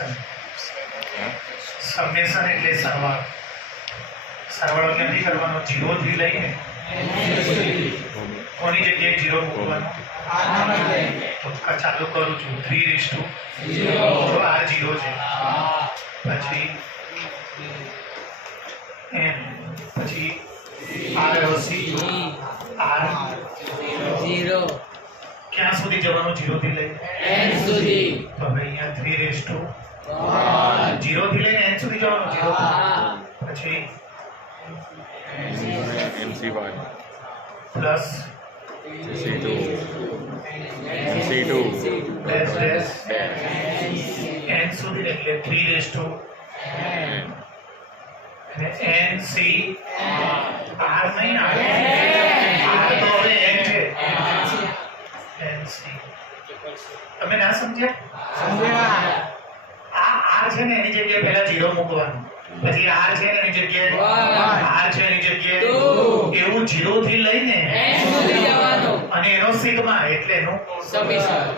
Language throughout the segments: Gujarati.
સમેશન સમેશન એટલે સરવાળો. સરવાળો ક્યાંથી કરવાનો? 0 થી લઈને કોની જગ્યાએ 0 મૂકવાનો? તો ચાલુ કરું છું. 3 તો આ 0 છે, પછી n, પછી r r 0 ક્યાં સુધી જવાનું? 0 થી લઈને n સુધી. તો હવે અહીંયા 3 0 થી લઈને n સુધી જવાનું. 0 પછી MC1 plus C2 dash n સુધી એટલે 3 અને nc r નહીં, r તો હવે n છે. nc તમે ના સમજ્યા? આ r છે ને એની જગ્યાએ પહેલા 0 મૂકવાનું, પછી r છે ને એની જગ્યાએ r છે એની જગ્યાએ એવું 0 થી લઈને n સુધી જવાનું, અને એનો સિગ્મા એટલે એનું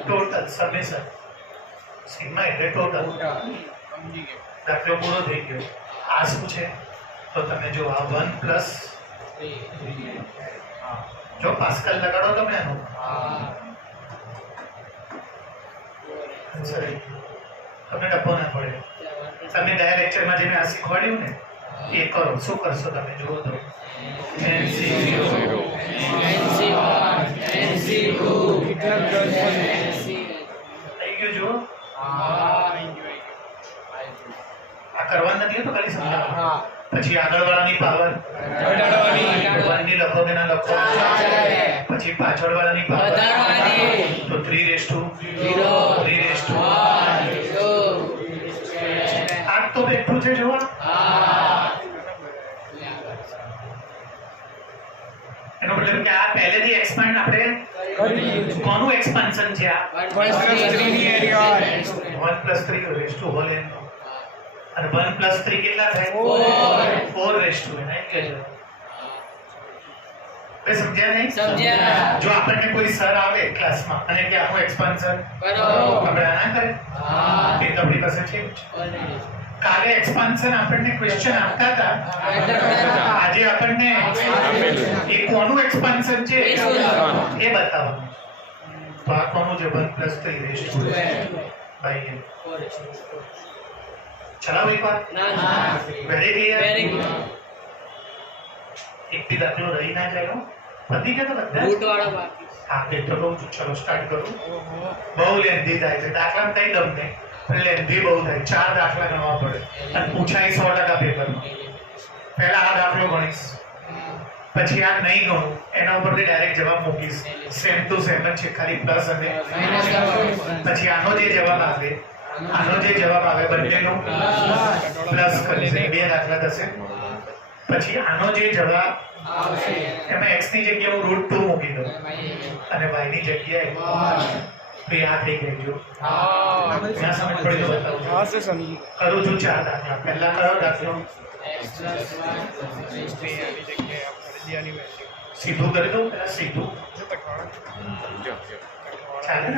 ટોટલ સમેશન. સિગ્મા એટલે ટોટલ. દાખલો પૂરો થઈ ગયો. આ શું છે? તો તમે જો આ 1 પ્લસ જો પાસ્કલ લગાડો તમે એનું આન્સર તમને ડબ્બો ના પડે. તમે ગયા લેક્ચરમાં જે મેં આ શીખવાડ્યું ને એ કરો. શું કરશો તમે જુઓ તો? NC0 NC1 NC2 થઈ ગયું જુઓ. આ કરવાનું નથી તો ખાલી સમજાવો. પછી આગળવાળાની પાવર ઘટાડવાની, 1 ની લખો કે ના લખો. પછી પાછળવાળાની પાવર તો 3 આ તો બેઠું છે જુઓ. એનો મતલબ કે આ પહેલેથી એક્સપાન્ડ આપણે કોનું એક્સપાન્શન છે? આ 1 + 3 રેઝ ટુ હોલ n. અને 1 + 3 કેટલા થાય? 4 રેઝ ટુ n. બે સમજ્યા નહીં? સમજ્યા. જો આપણને કોઈ સર આવે ક્લાસમાં અને કે આનું એક્સપાન્શન કરો, આપણે ના કરે? એ તો આપણી પાસે છે. કાલે એક્સપાન્શન આપણને ક્વેશ્ચન આપતા હતા, આજે આપણને એ કોનું એક્સપાન્શન છે એ બતાવવાનું. તો આ કોનું છે? 1 + 3 raise to n by n. ચલાવો એક વાર. Very clear. એક બી દાખલો રહી ના જાય. પતી ગયા તો બધા રૂટ વાળા બાકી. હા તે તો કહું છું. ચલો સ્ટાર્ટ કરું. બહુ લેન્ધી થાય છે દાખલામાં. કઈ દમ નહીં, લેન્ધી બહુ થાય. 4 દાખલા ગણવા પડે અને પૂછાય 100% પેપરમાં. પહેલા આ દાખલો ગણીશ, પછી આ નહીં ગણું, એના ઉપરથી ડાયરેક્ટ જવાબ મૂકીશ. સેમ ટુ સેમ જ છે, ખાલી પ્લસ અને પછી આનો જે જવાબ આવે બંનેનો પ્લસ કરીને 2 દાખલા થશે. પછી આનો જે જવાબ આવશે એમાં x ની જગ્યાએ હું √2 મૂકી દઉં અને y ની જગ્યાએ તો આ થઈ ગયું. જો ત્યાં સમજ પડી તો બતાવું. કરું છું 4 દાખલા. પહેલા કયો દાખલો? સીધું કરી દઉં. પહેલા સીધું ચાલે ને?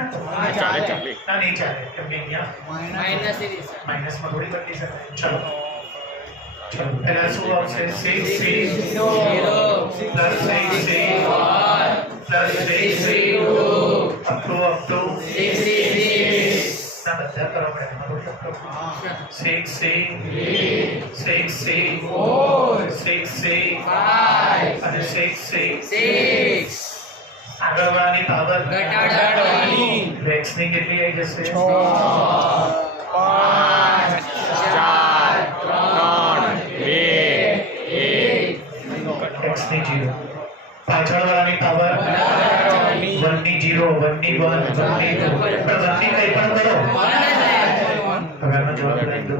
ના નહીં ચાલે, કેમ કે અહીંયા માઇનસમાં થોડી બદલી શકાય. ચલો પહેલા શું આવશે? 6C plus 6C plus 6C up to 66 ના બધા કરો પડે. 6C 6C 6C અને 6C. આગળવાળાની પાવર ઘટાડવાની. x ની કેટલી આવી જશે? 6 5 x ની 0. પાછળવાળાની પાવર 1 ની 0 1 ની 1 1 ની 2 પણ 1 ની કઈ પણ કરો. હવે આનો જવાબ લઈ દો.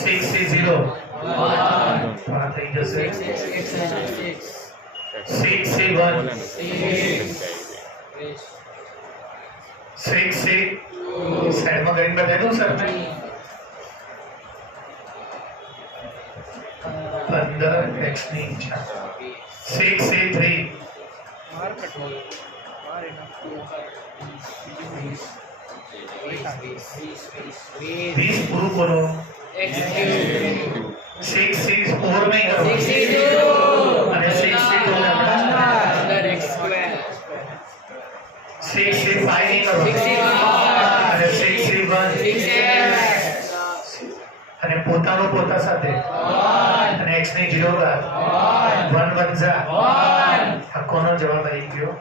6C0 આ થઈ જશે 6C1 6C સાઈડમાં કરીને બતાવી દઉં સર? 15x ની 6C3 6C3 20 પૂરું કરો. 6 6 4 નહીં કરો અને 6 6 6 6 5 નહીં કરો અને 6 6 1 અને પોતાનો પોતા સાથે અને x ની 0 બાદ 1 1 જા આ કોનો જવાબ આવી ગયો?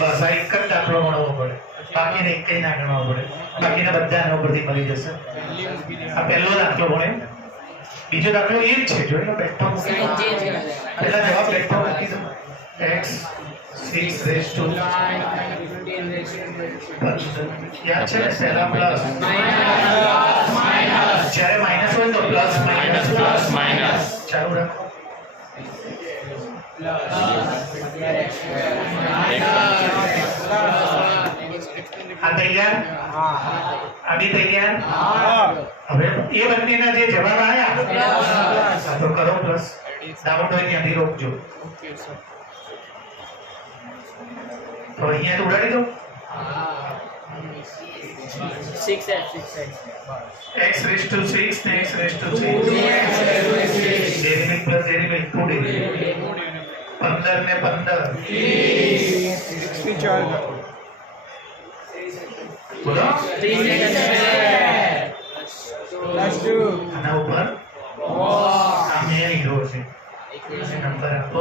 બસ આ એક જ દાખલો ગણવો પડે, બાકીને એક કઈ ના ગણવા પડે, બાકીના બધા એના ઉપરથી મળી જશે. આ પહેલો દાખલો ગણ્યો. બીજો દાખલો એ જ છે, જોઈ લો. બેઠો મૂકી પહેલા જવાબ બેઠો મૂકી દો. x 6 raised to યાદ છે ને? પહેલા પ્લસ જ્યારે માઇનસ હોય તો પ્લસ માઇનસ ચાલુ રાખો. આ તૈયાર? આડી તૈયાર? હવે એ બંનેના જે જવાબ આવ્યા તો કરો પ્લસ. ડાઉટ હોય ત્યાંથી રોકજો. તો અહીંયા તો ઉડાડી દો. 6 raised to 6 ને x raised to 6 derivative plus derivative 2 derivative 15 ને 15 બોલો. આના ઉપર આ મેં લીધો છે નંબર આપો.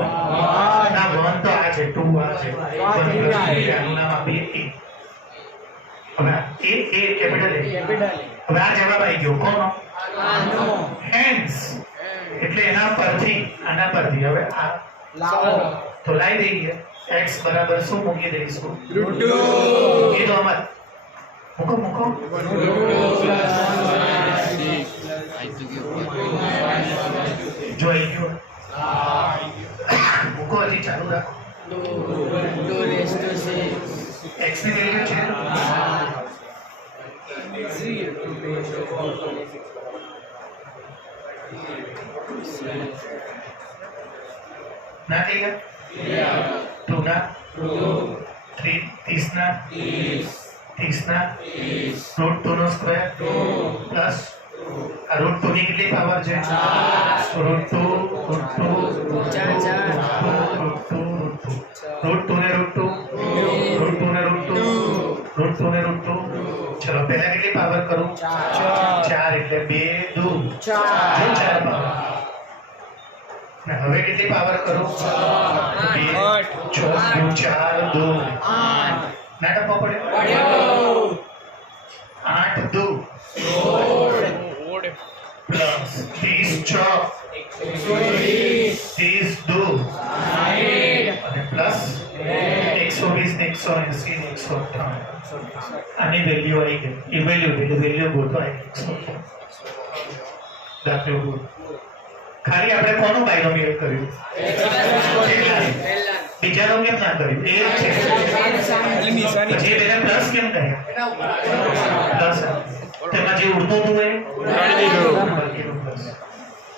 ના 1 તો આ છે, 2 આ છે, 1 પ્લસ આનું નામ આપીએ a. હવે એ કેપિટલ A. હવે આ જવાબ આવી ગયો કોનો? હેન્સ. એટલે એના પરથી આના પરથી હવે આ તો લાવી દઈએ. x બરાબર શું મૂકી દઈશું? મૂકી દો અમર. મૂકો જો આવી ગયો. મૂકો હજી ચાલુ રાખો. x ની વેલ્યુ છે ના થઈ ગયા? 2 ના 3 30 ના 2 નો સ્ક્વેર પ્લસ આ √2 ની કેટલી પાવર છે? √2 ચલો પહેલા કેટલી પાવર કરું? 4 એટલે 2 2 4 પાવર. ને હવે કેટલી પાવર કરું? 2 4 2 ના ટપો પડ્યો. 8 2 પ્લસ 30 2 અને પ્લસ 120 ને 180 ને 158. આની વેલ્યુ આવી ગઈ. એ વેલ્યુ ગોતો આવી ગઈ. દાખલો ખાલી આપણે કોનું બાયનોમિયલ કર્યું? બીજાનો કેમ ના કર્યું? એ છે પછી એને પ્લસ કેમ કર્યા? પ્લસ તેમાં જે ઉડતું હતું એ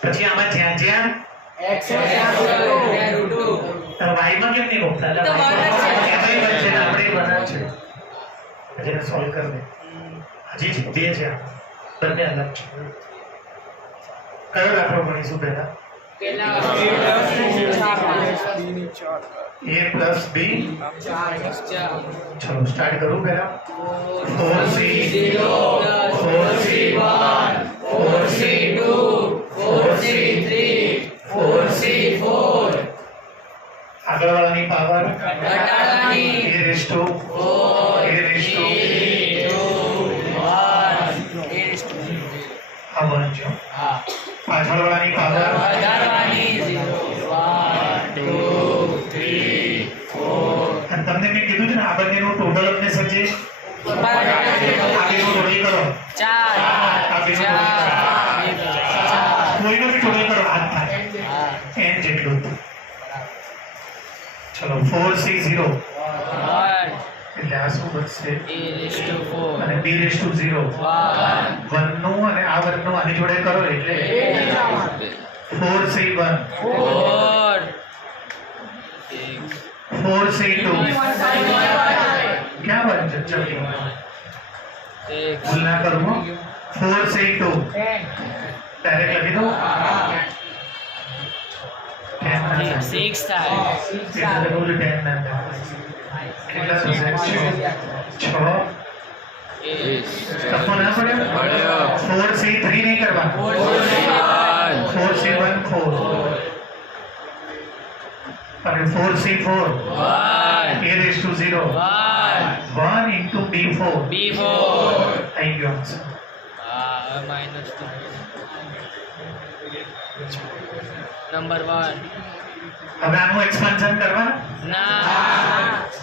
પછી આમાં જ્યાં જ્યાં x વાય માં કેમ નહીં હોતા? આપણે બના છે જેને સોલ્વ કરી દે. હજી બે છે, બંને અલગ છે. કયો દાખલો ભણીશું પહેલા? a plus b. ચલો સ્ટાર્ટ કરું પહેલા. 4c0 4c1 4c2 4c3 4c4 આગળવાળાની પાવર ઘટાડવાની a raised to 1 જો પાછળવાળાની પાવર વધારવાની 0 1 2 3 4. અને તમને મેં કીધું છે ને આ બંનેનું ટોટલ અમને સજે આગળનું ટોટલ કરો 4 કોઈનો બી ટોટલ કરો હાથ થાય n જેટલું. ચલો 4c0 એટલે આ શું બનશે? અને b raised to 0 1 નું અને આ વર્ગનું આની જોડે કરો એટલે 4c1 4c2 क्या बन जल्दी भूल ना करूँ 4 से 2 डायरेक्ट लगी दो 6 था इधर रोज 10 ना कितना सुसेट 6 तब ना पड़े 4 से 3 नहीं करवा 4 से 1 4 अरे 4 से 4 a raised to 0 1 into b4 thank you answer -2 number 1 હવે આનું એક્સપાન્શન કરવાનું ના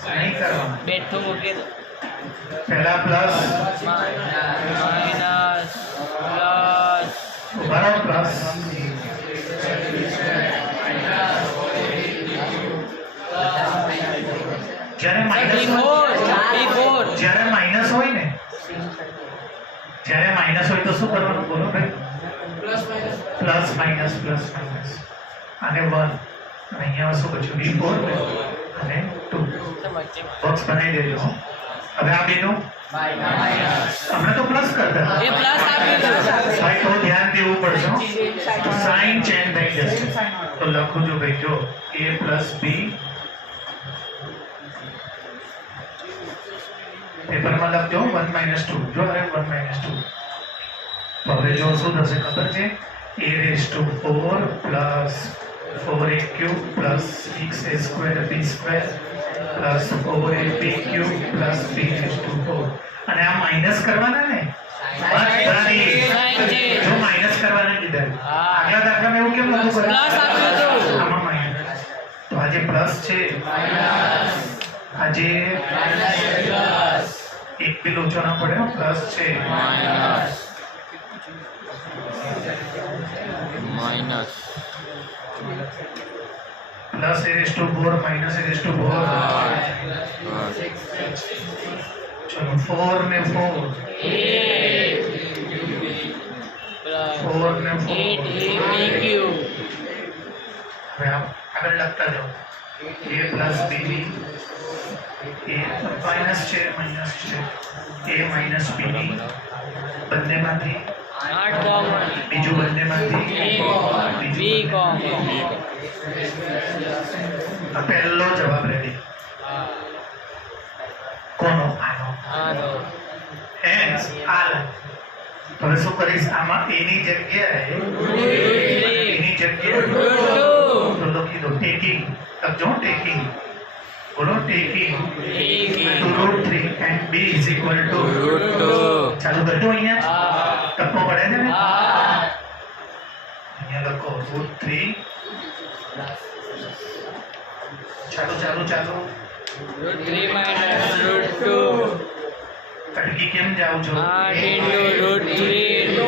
નહીં કરવાનું બેઠું મૂકી દો પહેલા પ્લસ માઇનસ પ્લસ બરાબર પ્લસ જ્યારે માઈનસ જ્યારે માઈનસ હોય ને જ્યારે માઈનસ હોય તો શું કરવાનું બોલો ભાઈ પ્લસ માઈનસ અને 1 અને અહીંયા શું બચ્યું b4 અને 2 બોક્સ બનાવી દેજો હવે આ બેનું હમણાં તો પ્લસ કરતા એ પ્લસ આપી દો ભાઈ તો ધ્યાન દેવું પડશે તો સાઇન ચેન્જ થઈ જશે તો લખું છું ભાઈ જો a પ્લસ b પેપરમાં લખજો 1 માઇનસ 2 જો અરે 1 માઇનસ 2 તો હવે જો શું થશે ખબર છે a raise to 4 plus 4a cube plus 6a square b square plus 4ab cube plus b raise to 4 અને આ માઇનસ કરવાના ને જો માઇનસ કરવાના કીધા આગલા દાખલામાં એવું કેમ નતું પ્લસ આપી દો આમાં માઇનસ તો આજે પ્લસ છે આજે એક બી લોચો ના પડે પ્લસ છે minus plus a raise to 4 minus a raise to 4 चलो 4 में 4 4 में 4 હવે આગળ લખતા જાઓ a plus b a minus છે a માઈનસ b બંનેમાંથી 8 કોમન બીજું બંનેમાંથી b કોમન આ પહેલો જવાબ રેડી કોનો આનો હેન્સ આલ હવે શું કરીશ આમાં a ની જગ્યાએ તો લખી દો ટેકિંગ લખજો ટેકિંગ બોલો taking √3 and b is equal to √2 ચાલુ કરજો અહીંયા ટપ્પો પડે છે ને અહીંયા લખો √3 ચાલુ √3 - √2 કટકી કેમ જાવ છો 8 × √3 × √2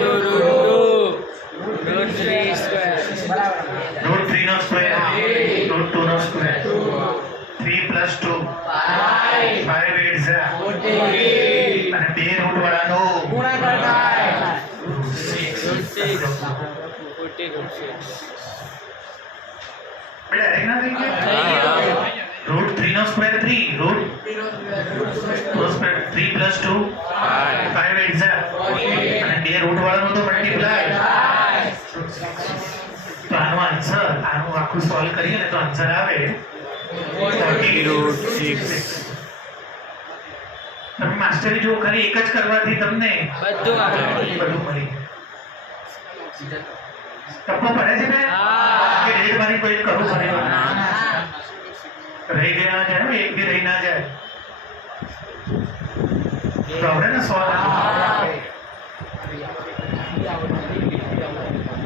√3 સ્ક્વેર √3 નો સ્ક્વેર √2 નો સ્ક્વેર 3 + 2 5 8 અને બે રૂટ વાળાનો ગુણાકાર થાય 3 નો સ્ક્વેર 3 3 + 2 5 8 અને બે રૂટ વાળાનો તો મલ્ટીપ્લાય તો આનો આન્સર આનું આખું સોલ્વ કરીએ ને તો આન્સર આવે 40√6 તમે માસ્ટરી જો ખાલી એક જ કરવાથી તમને બધું મળી ટપ્પો પડે છે ને કે ડેટ મારી કોઈ કરવું પડે રહી ગયા જાય ને એક બી રહી ના જાય તો આપણે ને સોલ્વ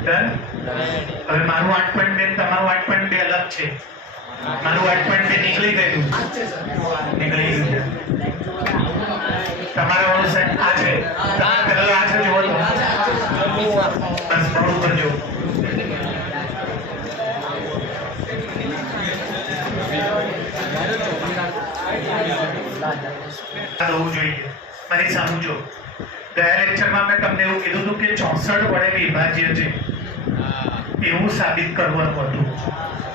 ડન હવે મારું 8.2 તમારું 8.2 અલગ છે મારું 8.2 નીકળી ગયું તમારા વાળું સેટ આ છે તમે પેલા આ છે જોવો તો બસ મોડ ઉપર જો હોવું જોઈએ મારી સામું જો ગયા લેક્ચરમાં મેં તમને એવું કીધું હતું કે 64 વડે વિભાજ્ય છે એવું સાબિત કરવાનું હતું.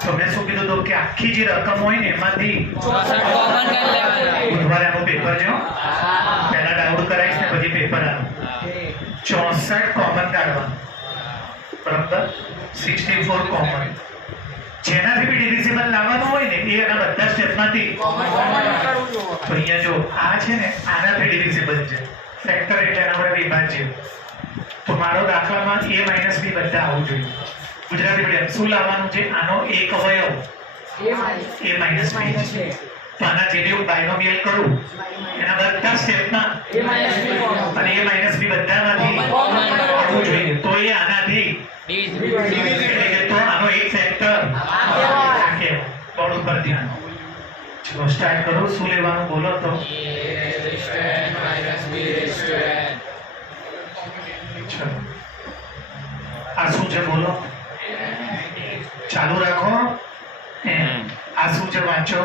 તો મેં શું કીધું હતું કે આખી જે રકમ હોય ને એમાંથી 64 કોમન કરી લેવાના. બુધવારે આનું પેપર જો પહેલા ડાઉટ કરાવીશ ને પછી પેપર આનું 64 કોમન કાઢવાનું, બરાબર? 64 કોમન. જેનાથી બી ડિવિઝિબલ લાવવાનું હોય ને એ એના બધા સ્ટેપમાંથી તો અહીંયા જો આ છે ને આનાથી ડિવિઝિબલ છે, ફેક્ટર એટલે એના વડે વિભાજ્ય. તો મારો દાખલામાં a માઇનસ b બધા આવવું જોઈએ. ગુજરાતી મીડિયમ શું લાવવાનું છે? આનો એક અવયવ a માઇનસ b છે. તો આના જે બી હું બાયનોમિયલ કરું એના બધા સ્ટેપમાં અને a માઇનસ b બધામાંથી આવવું જોઈએ. તો એ આનાથી એટલે કે તો આનો એક ફેક્ટર આ કેવો? બોર્ડ ઉપર ધ્યાન. ચલો સ્ટાર્ટ કરો. શું લેવાનું બોલો તો? ચલો આ શું છે બોલો? ચાલુ રાખો. આ શું છે વાંચો.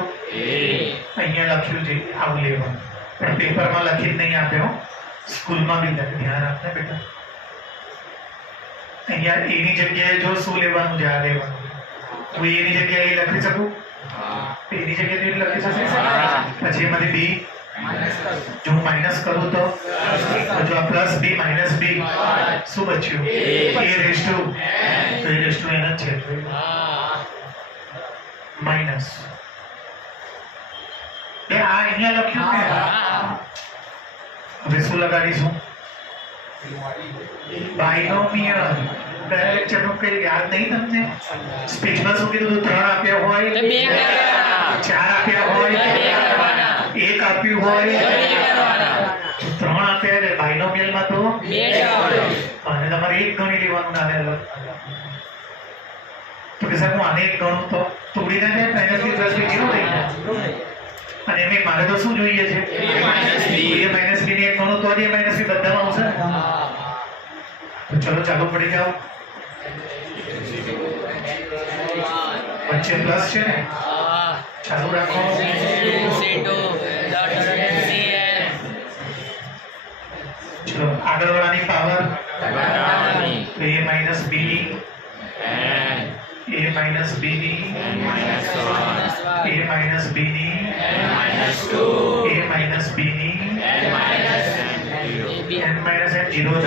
અહીંયા લખ્યું છે આવું લેવાનું, પણ પેપરમાં લખી જ નહીં આપ્યો, સ્કૂલમાં બી લખી. ધ્યાન આપને બેટા. અહીંયા એની જગ્યાએ જો શું લેવાનું છે, આ લેવાનું. હું એની જગ્યાએ લખી શકું? એની જગ્યાએ લખી શકું. પછી એમાંથી બી જો હું માઇનસ કરું તો જો આ પ્લસ બી માઇનસ બી શું બચ્યું? a રેઝ ટુ તો a રેઝ ટુ n જ છે માઇનસ. બે આ અહીંયા લખ્યું ને. હવે શું લગાડીશું? બાયનોમિયલ. પહેલા લેક્ચરનું કઈ યાદ નહીં તમને? સ્પીચમાં શું કીધું? 3 આપ્યા હોય તો 2 કરવાના. 4 આપ્યા હોય 2 કરવાના. 1 આપ્યું હોય 2 કરવાના. 3 આપ્યા છે બાયનોમિયલમાં તો 2 કરવાના. અને તમારે 1 ગણી લેવાનું ના અલગ. તો કે સાહેબ હું આને 1 ગણું તો ઉડી ના જાય, માઇનસ થી પ્લસ બી 0 થઈ જાય. અને એમ મારે તો શું જોઈએ છે? a માઇનસ બી ને 1 ગણું તો જ a માઇનસ બી બધામાં આવશે. તો ચલો ચાલુ પડી જાઓ. વચ્ચે પ્લસ છે ને, ચાલુ રાખો. ચલો આગળ વાળાની power a minus b a minus b ની a માઇનસ બી ની a માઇનસ બી ની n માઇનસ n 0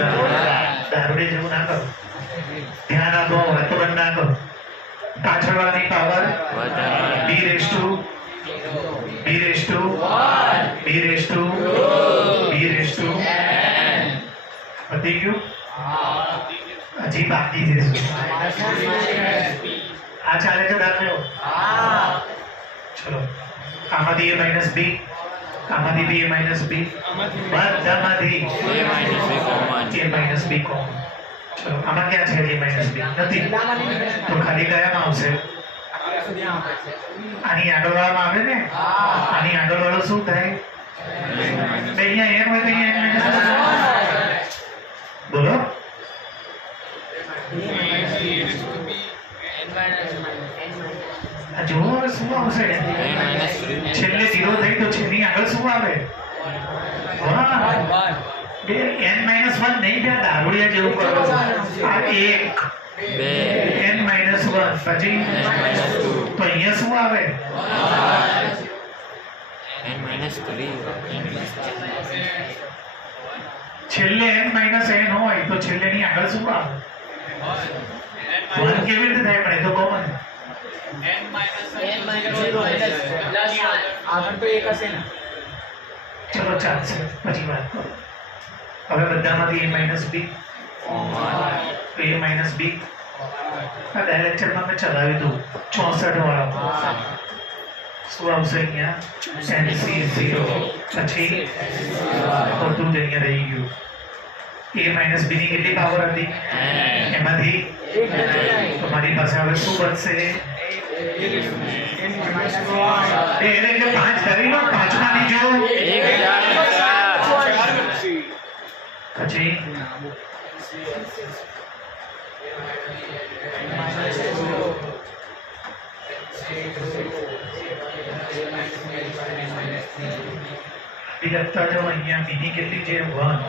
દારૂડે જેવું ના કરો. ધ્યાન આપો. વાતો બંધ ના કરો. પાછળ વાળાની પાવર b રેઝ ટુ પતી ગયું. હજી બાકી છે. આ ચાલે છે દાખલો. ચલો આમાંથી a માઇનસ બી, આમાંથી બી a માઇનસ બી, બધામાંથી a માઇનસ બી કોમન. ચલો આમાં ક્યાં છે a માઇનસ બી? નથી. તો ખાલી કયામાં આવશે? આની આગળ વાળામાં આવે ને. આની આગળ વાળો શું થાય? અહીંયા n હોય તો અહીંયા n માઇનસ બોલો. જો હવે શું આવશે? છેલ્લે 0 થઈ તો છેલ્લી આગળ શું આવે? બે n માઇનસ 1 નહીં. બે દારૂડિયા જેવું કરો છો. આ 1 n માઇનસ 1 પછી તો અહીંયા શું આવે? છેલ્લે n માઇનસ n હોય તો છેલ્લે ની આગળ શું આવે? 1 કેવી રીતે થાય? પણ એ તો કોમન. ચલો ચાલશે, પછી વાત કરો. હવે બધામાંથી a માઇનસ બી આ ડાયરેક્ટરમાં મેં ચલાવી દઉં 64 વાળા. શું આવશે અહીંયા? NC0 પછી બધું જ અહીંયા રહી ગયું. a માઇનસ બી ની કેટલી પાવર હતી? એમાંથી તમારી પાસે હવે શું બનશે? એટલે 5 ધરી લો. 5 માંથી જો પછી લખતા જાઓ. અહીંયા બીની કેટલી છે? 1.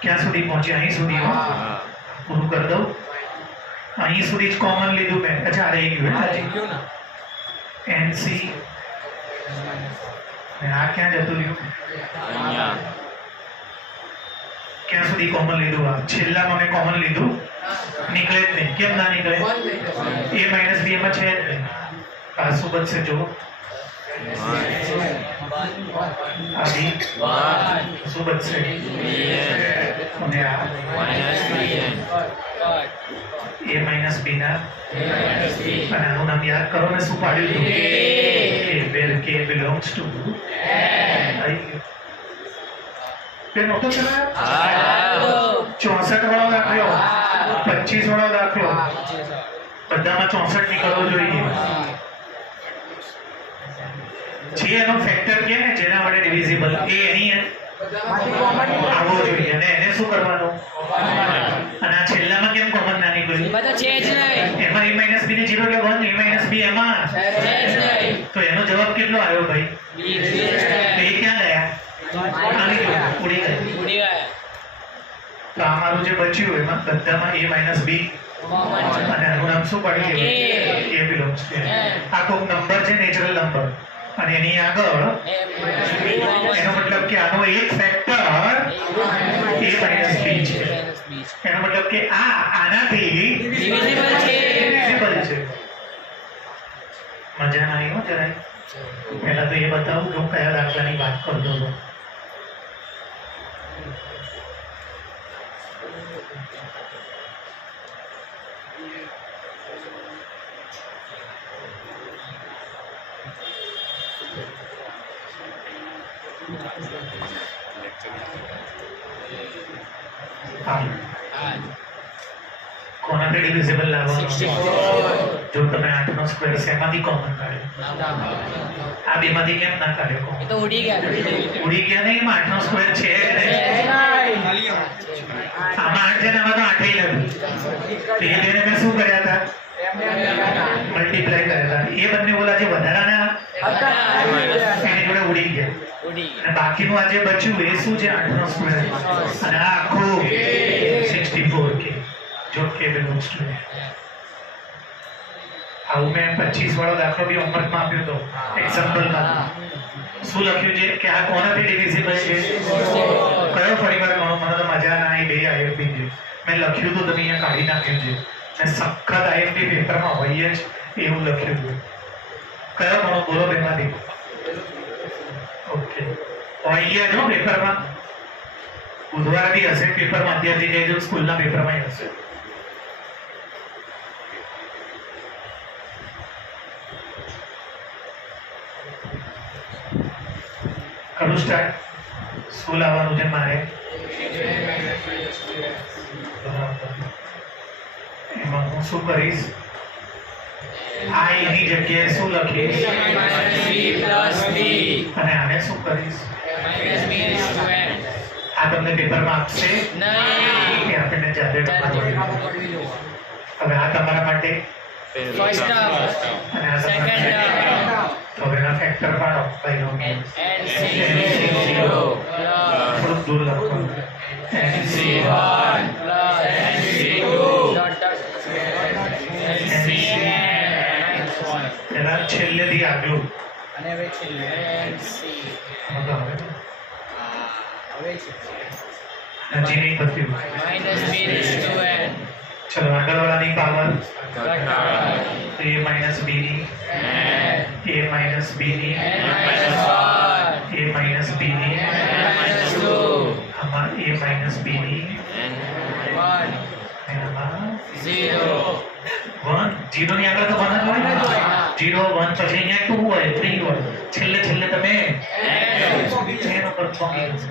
ક્યાં સુધી પહોંચે? અહીં સુધી. પૂરું કરી દઉં. અહીં સુધી જ કોમન લીધું મેં. અચ્છા આ રહી ગયું NC અને આ ક્યાં જતું રહ્યું? અહીંયા ક્યાં સુધી કોમન લીધું? આ છેલ્લામાં મેં કોમન લીધું, નીકળે જ નહીં. કેમ ના નીકળે? a માઇનસ b એમાં છે જ નહીં. આ શું બનશે જુઓ? આ b શું બનશે? અને આ a માઇનસ b ના અને આનું નામ યાદ કરો ને શું પાડ્યું હતું? where k belongs to તે નહોતો ચલાવ્યો? 64 વાળો દાખલો, 25 વાળો દાખલો, બધામાં 64 નીકળવો જોઈએ. જે એનો ફેક્ટર કે ને જેના વડે ડિવિઝિબલ એ એની આવવો જોઈએ અને એને શું કરવાનું? અને આ છેલ્લામાં કેમ કોમન ના નીકળ્યું? બધા છે જ નહીં. એમાં a માઇનસ b ને 0 એટલે 1, a માઇનસ b એમાં છે જ નહીં. તો એનો જવાબ કેટલો આવ્યો ભાઈ? B છે જ નહીં. તો એ ક્યાં ગયા? આવી ગયું, ઉડી ગયું. ઉડી ગયા. તો આ મારું જે બચ્યું એમાં બધામાં a માઇનસ b કોમન છે. અને આનું નામ શું પાડ્યું? A. a belongs to આ કોક નંબર છે, નેચરલ નંબર, અને એની આગળ એનો મતલબ કે આનો એક ફેક્ટર a માઇનસ b છે. એનો મતલબ કે આ આનાથી ડિવિઝિબલ છે. divisible છે. મજા ના આવી હો જરાય. પહેલા તો એ બતાવું કે હું કયા દાખલાની વાત કરતો હતો. હા, કોનાથી ડિવિઝિબલ લાવવાનો? 64. જો તમે 8 નો સ્ક્વેર શેમાંથી કોમન કાઢ્યો? આ બેમાંથી કેમ ના કાઢ્યો કોમન? એ તો ઉડી ગયા. ઉડી ગયા નહીં, એમાં 8 નો સ્ક્વેર છે જ નહીં. આમાં 8 છે ને આમાં તો 8 ય નથી. તો એ બેને મેં શું કર્યા હતા? મલ્ટીપ્લાય કર્યા હતા. એ બંને ઓલા જે વધારાના એની જોડે ઉડી ગયા. ઉડી અને બાકીનું આ જે બચ્યું એ શું છે? 8 નો સ્ક્વેર. અને આ આખું 64k. જો k belongs to a. આવું મેં 25 વાળો દાખલો બી હોમવર્કમાં આપ્યો હતો, એક્ઝામ્પલમાં. શું લખ્યું છે કે આ કોનાથી ડિવિઝિબલ છે? કયો પરિવાર ગણો? મને તો મજા ના આવી. બે IMP છે મેં લખ્યું હતું, તમે અહીંયા કાઢી નાખ્યું છે. મેં સખત IMP પેપરમાં હોય જ એવું લખ્યું હતું. કયો ગણો? બોલો બેમાંથી. ઓકે, હોય જ હો પેપરમાં. બુધવારે બી હશે પેપરમાં, અત્યારથી કહેજો. સ્કૂલના પેપરમાં હશે. કરું સ્ટાર્ટ? શું લાવવાનું છે મારે? એમાં હું શું કરીશ? આ એની જગ્યાએ શું લખીશ? અને આને શું કરીશ? આ તમને પેપરમાં આપશે નહીં. કે આપણને જાતે લખવાનું? હવે આ તમારા માટે ફર્સ્ટ ટર્મ, અને આ સેકન્ડ તમારા માટે. ટર્મ, તો હવે એના ફેક્ટર પાડો. પહેલો NC0 થોડુંક દૂર લખવાનું. NC1 NC2 એના છેલ્લેથી આગળ અને હવે છેલ્લે NC. હજી નહીં પત્યું. minus b raised to n. ચલો આગળવાળાની પાવર ઘટાડો. a માઇનસ b ની n a માઇનસ b ની n minus 1 a minus b ની n minus 2 આમાં a માઇનસ b ની 1 આમાં 0 1 0 ની આગળ તો 1 જ હોય ને. 0 1 પછી અહીંયા 2 હોય, 3 હોય, છેલ્લે તમે એનો પર પહોંચી જશે.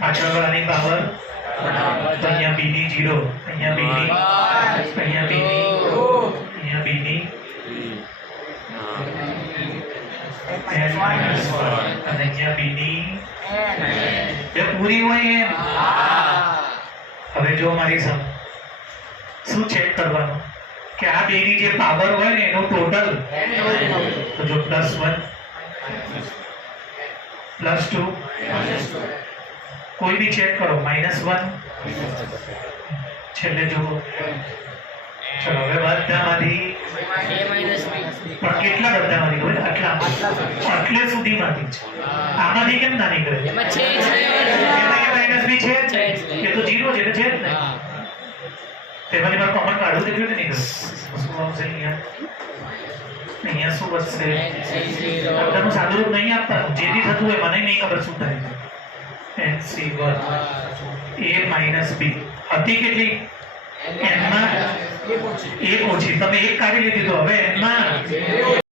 પાછળવાળાની પાવર તો અહીંયા b ની 0, અહીંયા b ની, અહીંયા b ની, અહીંયા b ની n minus 1 અને અહીંયા b ની બે પૂરી હોય એમ. હવે જો મારી શું ચેક કરવાનું કે આ બેની જે પાવર હોય ને એનો ટોટલ, તો જો +1 +2 કોઈ બી ચેક કરો, -1 છેલ્લે જુઓ ચલો હવે બધામાંથી પણ કેટલા બધામાંથી ખબર આટલા આટલે સુધીમાંથી છે આમાંથી કેમ ના નીકળે એમાં a માઇનસ b છે જ નહીં. એ તો 0 છે એટલે છે જ નહીં તેમાંથી મારે કોમન કાઢવું તો કેવી રીતે નીકળે શું આવશે અહીંયા શું વધશે બધાનું સાદું રૂપ નહીં આપવાનું જે બી થતું હોય મને નહીં ખબર શું થાય NC1 a માઇનસ b હતી કેટલી n માં એક ઓછી તમે એક કાઢી લીધી તો હવે n માં